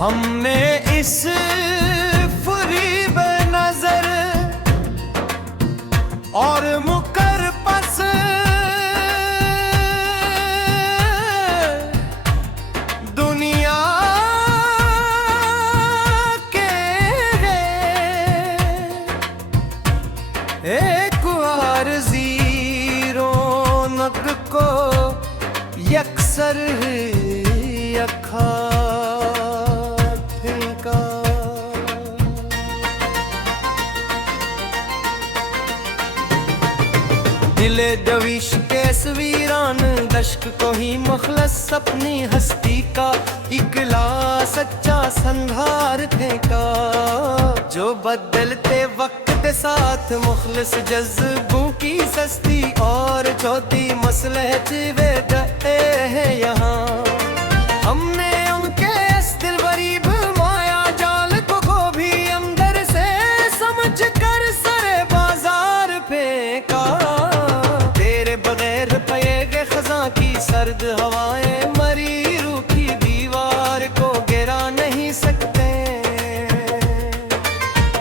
हमने इस फरीब नजर और मुकर पस दुनिया के एक आरज़ी रौनक को यकसर यखा दिले दविश के सवीरान दश्क को ही मुखलस अपनी हस्ती का इकला सच्चा संहार फेंका जो बदलते वक्त साथ मुखलस जज्बों की सस्ती और चौथी मसलहत वे डटे हैं यहाँ। हमने उनके इस दिलबरीब माया जाल को भी अंदर से समझ कर सरे बाजार फेंका। की सर्द हवाएं मरी रूह की दीवार को गिरा नहीं सकते।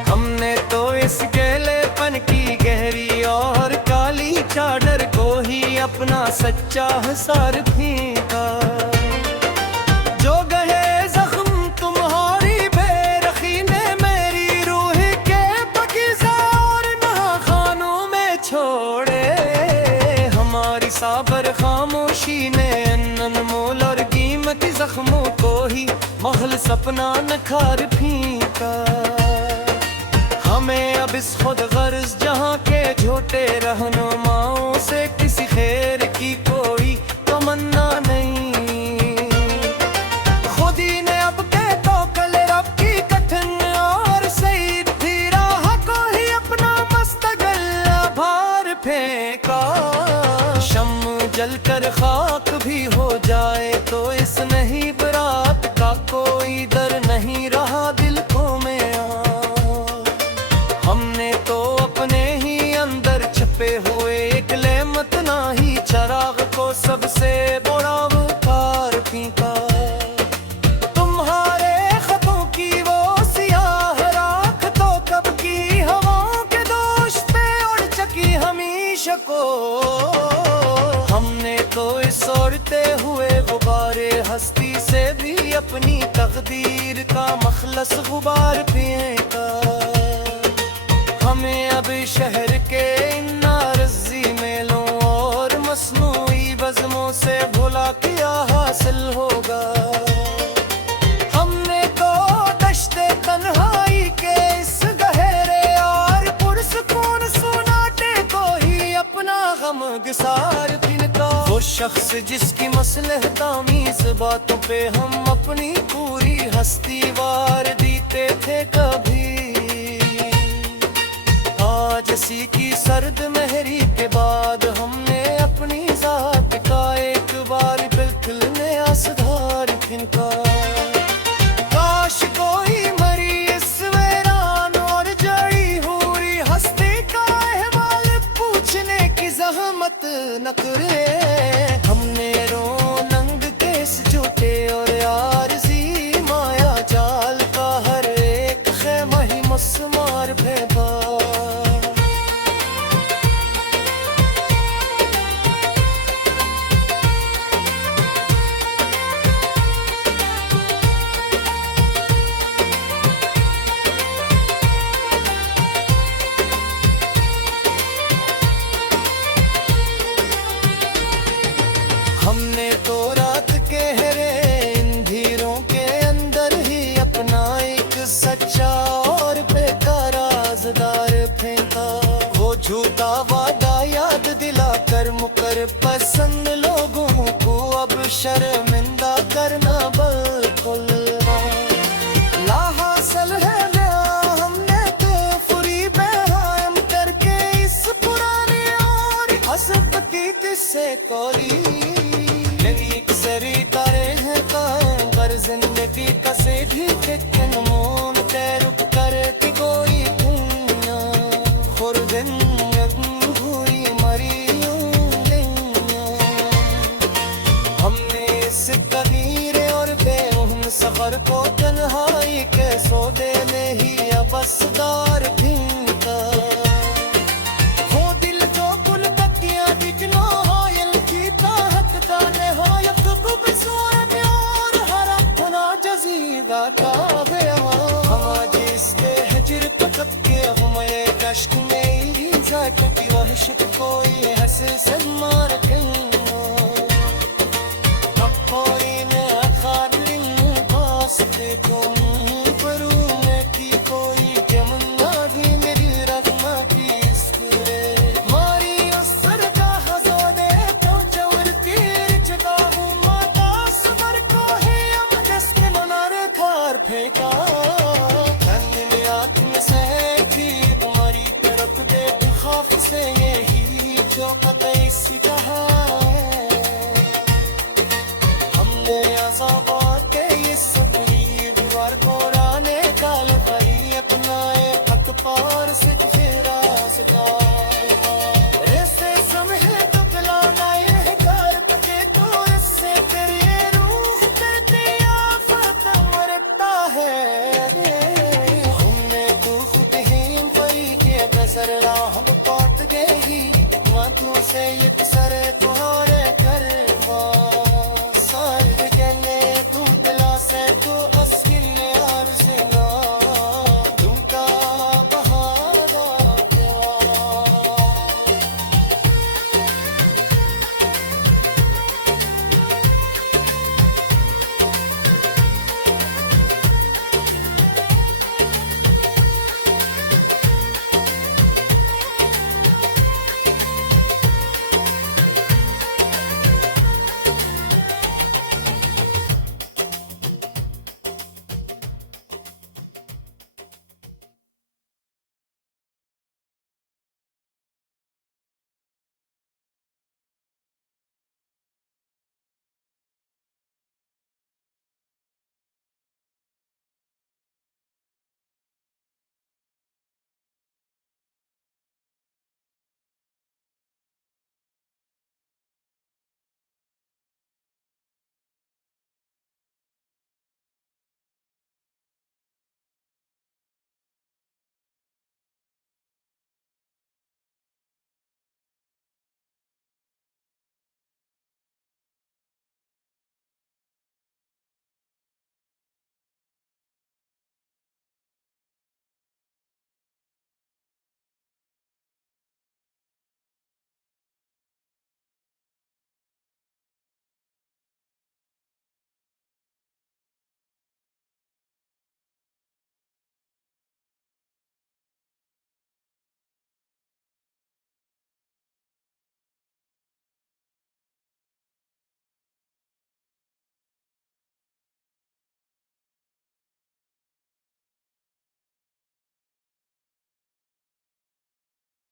हमने तो इस गहलेपन की गहरी और काली चादर को ही अपना सच्चा हसार फेंका। जो गहे जख्म तुम्हारी बेरखी ने मेरी रूह के बगीचा और नहाखानों में छोड़े। हमारी साबर खामोशी ने अनमोल और कीमती जख्मों को ही महल सपना नखार फीका। हमें अब इस खुद गर्ज जहाँ के झूठे रहनुमाओं से किसी खैर की कोई तमन्ना नहीं। खुद ही ने अब के तो कल रब की कठिन और सही थी राह को ही अपना मुस्तकिल भार फेंका। जलकर खाक भी हो जाए तो इस नहीं बरात का कोई दर नहीं रहा दिल को में। हमने तो अपने ही अंदर छपे हुए एक लेमत नाही चराग को सबसे बड़ा उतार फीका। तुम्हारे खतों की वो सियाह राख तो कब की हवाओं के दोष पे उड़ चकी हमीशा को। हमने तो इस उड़ते हुए गुबारे हस्ती से भी अपनी तकदीर का मखलस गुबार फेंका। हमें अब शहर के इन नारज़ी मेलों और मसनूई बज़्मों से भुला क्या हासिल होगा। हमने तो दश्ते तन्हाई के इस गहरे और पुरसकून सुनाटे को ही अपना गम गुसार वो शख्स जिसकी मसलहत आमीज़ बातों पे हम अपनी पूरी हस्ती वार दीते थे कभी। आज इसी की सर्द महरी के बाद हमने अपनी जात का एक बार बिल्कुल नया सुधार फिनका। काश कोई मरी इस वीरान और जड़ी हुई हस्ती का अहवाल पूछने की जहमत न करे। हमने रोनंग केस झूठे और आरज़ी माया जाल का हर एक ख़ैमा ही मुस्मार भेदा। हमने तो रात के हरे इन धीरों के अंदर ही अपना एक सच्चा और बेकार राज़दार फेंका। वो झूठा वादा याद दिला कर मुकर पसंद लोगों को अब शर्मिंदा करना बिल्कुल लाहासिल है। हमने तो फरीब हायम करके इस पुरानी और हसब की किस्से कोरी सरी तारे हैं काम पर जिंदगी का सदमा